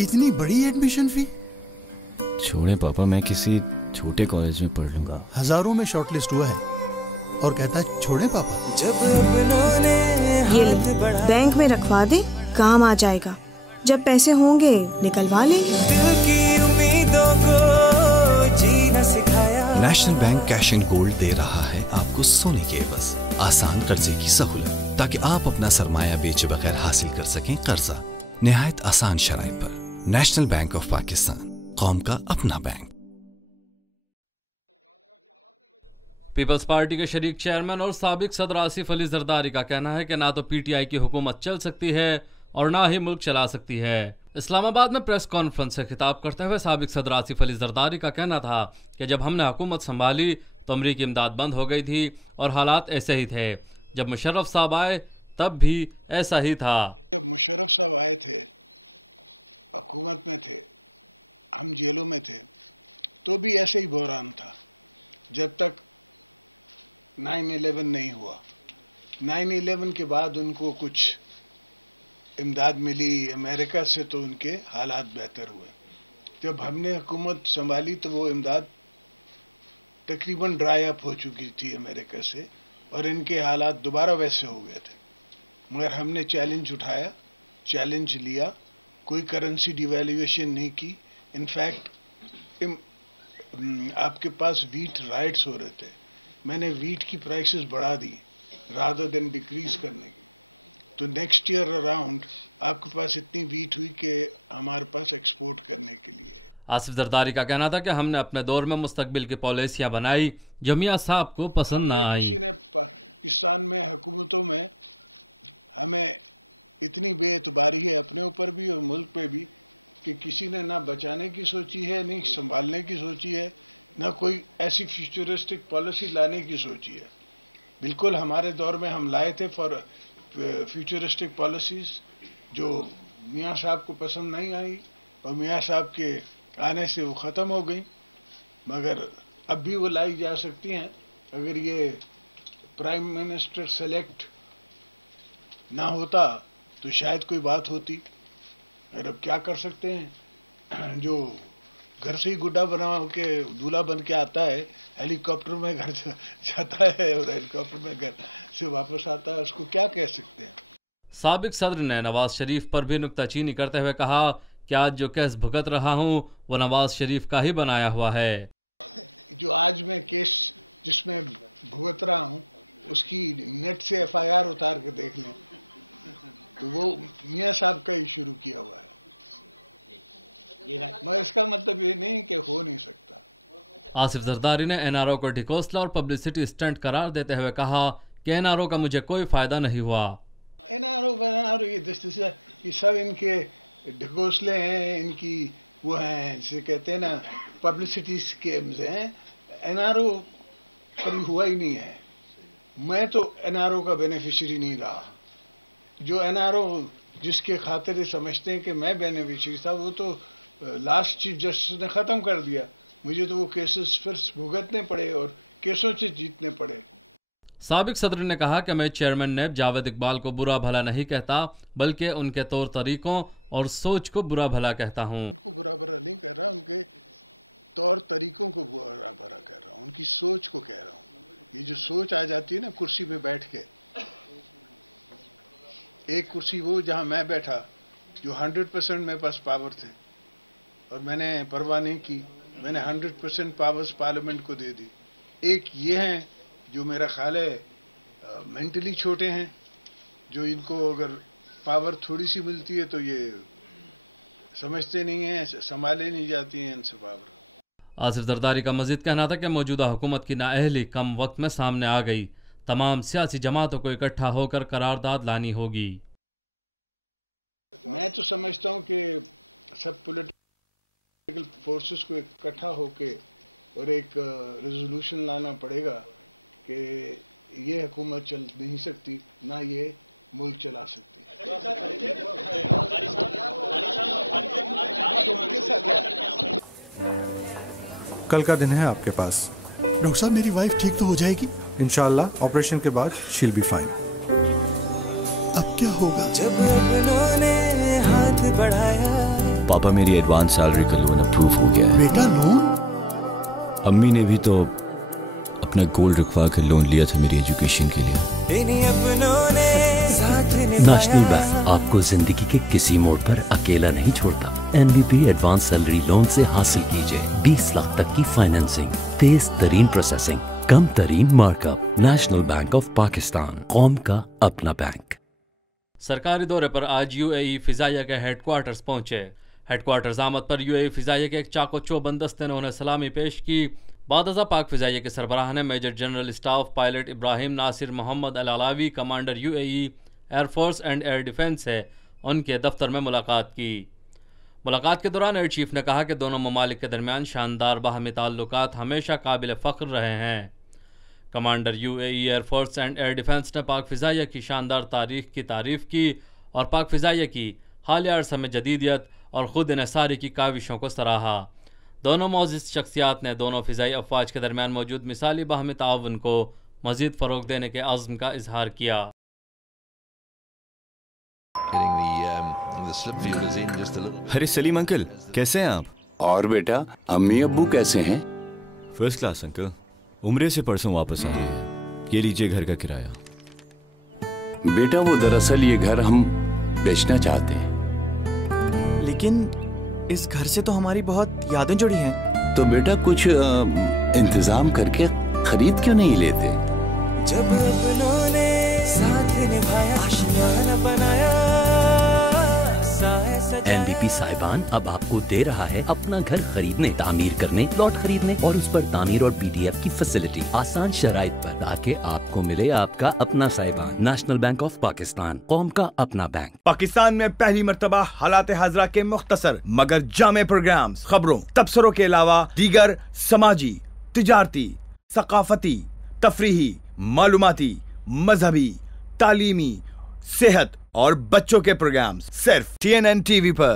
इतनी बड़ी admission fee? छोड़े पापा, मैं किसी छोटे कॉलेज में पढ़ लूंगा। हजारों में शॉर्टलिस्ट हुआ है और कहता है छोड़े पापा। ये ले, बैंक में रखवा दे, काम आ जाएगा। जब पैसे होंगे निकलवा लेंगे। National bank cash and gold दे रहा है आपको सोने के एवज आसान कर्जे की सहूलत, ताकि आप अपना सरमाया बेचे बगैर हासिल कर सकें कर्जा निहायत आसान शराइ पर। नेशनल बैंक ऑफ पाकिस्तान, कौम का अपना बैंक। पीपल्स पार्टी के शरीक चेयरमैन और साबिक सदर आसिफ अली जरदारी का कहना है कि ना तो पीटीआई की हुकूमत चल सकती है और ना ही मुल्क चला सकती है। इस्लामाबाद में प्रेस कॉन्फ्रेंस से खिताब करते हुए साबिक सदर आसिफ अली जरदारी का कहना था कि जब हमने हुकूमत संभाली तो अमरीकी इमदाद बंद हो गई थी और हालात ऐसे ही थे। जब मुशर्रफ साहब आए तब भी ऐसा ही था। जब मुशर्रफ साहब आए थे, हुकूमत में थे, हम जेलों में थे, तो भी ऐसे ही बहरान था जब तक 9/11 नहीं हुआ। 9/11 के बाद उनको कुछ इमदाद मिली अमेरिका से, तो उनके हालात बेहतर हुए। जब हमने हुकूमत संभाली तो वो इमदाद तकरीबन ड्राई अप हो चुकी थी अमेरिका से और इनके हालात दोबारा वैसे हो गए थे। मगर हमने चैलेंज उठाया, चैलेंज लिया, कोई करेंसी डिवैल्यूएशन नहीं की। इनफैक्ट आपके पास वीट राइट्स हो रहे थे, मैंने वीट की प्राइसेस बढ़ा दी रादर देन डिक्रीज करने की। तो नेक्स्ट ईयर अराउंड आपके पास इतनी वीट हुई कि हमारे पास एक्सपोर्ट करने के लिए। आसिफ जरदारी का कहना था कि हमने अपने दौर में मुस्तकबिल की पॉलिसियां बनाई जो मियां साहब को पसंद न आई। किसी ने पाकिस्तान में हुकूमतों में हमें इतनी बेएतबारी है अपने ऊपर भी और मुल्क पे भी कि किसी ने ना बचाने की सोची है, नहीं संभालने की सोची है, ना कोई ऐसी फ्यूचरिस्टिक पॉलिसी लाने की सोची है। बिल्कुल हमारे दौर में हम लाए थे फॉर फ्यूचरिस्टिक पॉलिसीज जो मियां साहब को पसंद नहीं आई और मियां साहब के आने से वो ख़त्म हो गई। मगर अब भी वो लाई जा सकती हैं अगर ये प्राइम मिनिस्टर सेलेक्ट ना होता तो शायद कोई बात होती। और अब क्या कर सकते हैं, जो घर से ही गुड्डा बना के दूल्हा बन के आता है, हेलीकॉप्टर में घर जाता है और हेलीकॉप्टर में घर से वापस आता है, उसको क्या कह सकते हैं। साबिक सदर ने नवाज शरीफ पर भी नुक्ताचीनी करते हुए कहा कि आज जो केस भुगत रहा हूं वो नवाज शरीफ का ही बनाया हुआ है। जो आज मैं केस जिसमें भुगत रहा हूं उसकी नेट से FIR उतार के देख लें तो वो मियां साहब का ही शुरू किया हुआ है। मगर इसका मतलब ये नहीं कि हो नहीं सकता। आसिफ जरदारी ने NRO को ढिकोसला और पब्लिसिटी स्टंट करार देते हुए कहा कि NRO का मुझे कोई फायदा नहीं हुआ। NRO ये सब इनके ढकोसले हैं, इनकी वो हैं जिसे कहते हैं ना पब्लिसिटी स्कीम्स हैं। NRO कभी हुआ ही नहीं है। मैं तो NRO का बेनिफिशियरी नहीं रहा। जो NRO जिसके खातिर समझते हैं कि मैं बेनिफिशियरी था वो तो लास्ट चीफ जस्टिस ने ख़त्म कर दिया। मुझे तो वो केसेस फिर भुगतने पड़े और केसों से जीतने पड़े। साबिक सदर ने कहा कि मैं चेयरमैन नेब जावेद इकबाल को बुरा भला नहीं कहता बल्कि उनके तौर तरीकों और सोच को बुरा भला कहता हूँ। उनको बुरा भला नहीं कह रहा, उनके तौर तरीकों को बुरा भला कह रहा हूँ, उनकी सोच को कह रहा हूँ। ये जो सोच आ जाती है ना कुर्सी पे बैठ के, एक कुर्सी वो जहाँ मैं बैठा जो 100% मेरे पास पावर थे और मैंने परवाह नहीं की, मैंने 100% पावर्स पार्लियामेंट को दे दी। एक ये हैं जो मेरा ख्याल है मेंटली छोटे हैं, जो इनको अगर पावर थोड़ी सी मिलती है तो ये समझते नहीं हैं, संभाले नहीं जाती हैं इनसे पावर। आसिफ जरदारी का मजीद कहना था कि मौजूदा हुकूमत की नाअहली कम वक्त में सामने आ गई, तमाम सियासी जमातों को इकट्ठा होकर करारदाद लानी होगी। मैं तो समझता हूँ कि सब पॉलिटिकल फोर्सेस को इकट्ठा होके और एक रेजोल्यूशन लाना पड़ेगा कि ये हुकूमत चल नहीं सकती, ना ये मुल्क चला सकती। कल का दिन है आपके पास। डॉक्टर साहब मेरी वाइफ ठीक तो हो जाएगी? इंशाल्लाह ऑपरेशन के बाद शील बी फाइन। अब क्या होगा? जब उन्होंने हाथ बढ़ाया पापा मेरी एडवांस सैलरी का लोन अप्रूव हो गया है। बेटा लोन? अम्मी ने भी तो अपना गोल्ड रखवा कर लोन लिया था मेरी एजुकेशन के लिए। नेशनल बैंक आपको जिंदगी के किसी मोड़ पर अकेला नहीं छोड़ता। NBP एडवांस सैलरी लोन से हासिल कीजिए 20 लाख तक की फाइनेंसिंग, तेज तरीन प्रोसेसिंग, कम तरीन markup. National bank of Pakistan, कौम का अपना बैंक। सरकारी दौरे पर आज UAE फिजाइया के हेडक्वार्टर्स पहुंचे। हेडक्वार्टर्स आमद पर UAE फिजाइया के एक चाको चौबंद दस्ते ने उन्हें सलामी पेश की। बादशाह पाक फिजाइया के सरबराह ने major general staff pilot Ibrahim Nasir Mohammed Al Alawi, commander UAE air force and air defence से उनके दफ्तर में मुलाकात की। मुलाकात के दौरान एयर चीफ ने कहा कि दोनों ममालिक के दरमियान शानदार बाहमी ताल्लुकात हमेशा काबिल फ़ख्र रहे हैं। Commander UAE air force and air defence ने पाक फिजाइया की शानदार तारीख की तारीफ़ की और पाक फिजाइया की हालिया अरसा में जदीदियत और ख़ुद इन्हिसारी की काविशों को सराहा। दोनों मौजूद शख्सियात ने दोनों फ़िज़ाई अफवाज के दरमियान मौजूद मिसाली बाहमी ताउन को मज़ीद फ़रोग़ देने के अज़्म का इजहार किया। अरे सलीम अंकल, कैसे हैं आप? और बेटा, अम्मी अब्बू कैसे हैं? फर्स्ट क्लास अंकल, उम्रे से परसों वापस आए हैं। ये लीजिए घर का किराया। बेटा वो दरअसल ये घर हम बेचना चाहते हैं। लेकिन इस घर से तो हमारी बहुत यादें जुड़ी हैं। तो बेटा कुछ इंतजाम करके खरीद क्यों नहीं लेते? जब अपनों ने साथ निभाया, आशियाना बनाया। NBP साहिबान अब आपको दे रहा है अपना घर खरीदने, तामीर करने, प्लॉट खरीदने और उस पर तामीर और PDF की फैसिलिटी आसान शराइत पर, ताकि आपको मिले आपका अपना साहिबान। नेशनल बैंक ऑफ पाकिस्तान, कौम का अपना बैंक। पाकिस्तान में पहली मर्तबा हालात हाजरा के मुख्तसर मगर जामे प्रोग्राम्स, खबरों, तबसरों के अलावा दीगर समाजी, तिजारती, सकाफती, तफरीही, मालूमाती, मजहबी, तालीमी, सेहत और बच्चों के प्रोग्राम्स सिर्फ TNN TV पर।